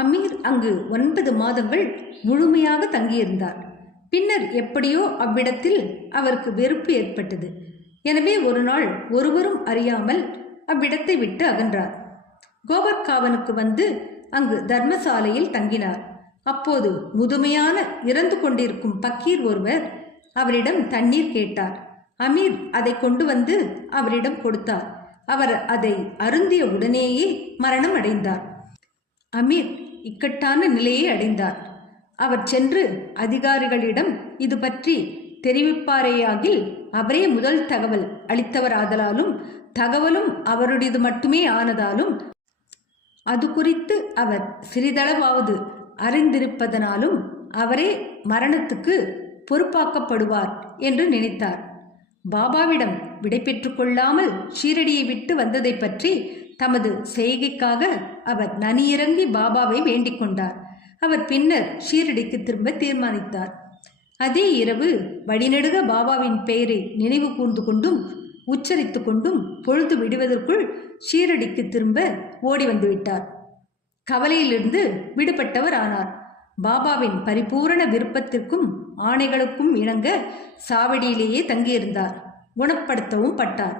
அமீர் அங்கு 9 மாதங்கள் முழுமையாக தங்கியிருந்தார். பின்னர் எப்படியோ அவ்விடத்தில் அவருக்கு வெறுப்பு ஏற்பட்டது. எனவே ஒரு நாள் ஒருவரும் அறியாமல் அவ்விடத்தை விட்டு அகன்றார். கோவர்காவனுக்கு வந்து அங்கு தர்மசாலையில் தங்கினார். அப்போது முதுமையான இறந்து கொண்டிருக்கும் பக்கீர் ஒருவர் அவரிடம் தண்ணீர் கேட்டார். அமீர் அதை கொண்டு வந்து அவரிடம் கொடுத்தார். அவர் அதை அருந்திய உடனேயே மரணம் அடைந்தார். அமீர் இக்கட்டான நிலையை அடைந்தார். அவர் சென்று அதிகாரிகளிடம் இது பற்றி தெரிவிப்பாரேயாகில் அவரே முதல் தகவல் அளித்தவராதலாலும் தகவலும் அவருடையது மட்டுமே ஆனதாலும் அது குறித்து அவர் சிறிதளவாவது அறிந்திருப்பதனாலும் அவரே மரணத்துக்கு பொறுப்பாக்கப்படுவார் என்று நினைத்தார். பாபாவிடம் விடை பெற்று கொள்ளாமல் ஷீரடியை விட்டு வந்ததை பற்றி தமது செய்கைக்காக அவர் நனியிறங்கி பாபாவை வேண்டிக் கொண்டார். அவர் பின்னர் ஷீரடிக்கு திரும்ப தீர்மானித்தார். அதே இரவு வழிநெடுக பாபாவின் பெயரை நினைவு கூர்ந்து கொண்டும் உச்சரித்து கொண்டும் பொழுது விடுவதற்குள் ஷீரடிக்கு திரும்ப ஓடி வந்துவிட்டார். கவலையிலிருந்து விடுபட்டவர் ஆனார். பாபாவின் பரிபூரண விருப்பத்திற்கும் ஆணைகளுக்கும் இணங்க சாவடியிலேயே தங்கியிருந்தார். குணப்படுத்தவும் பட்டார்.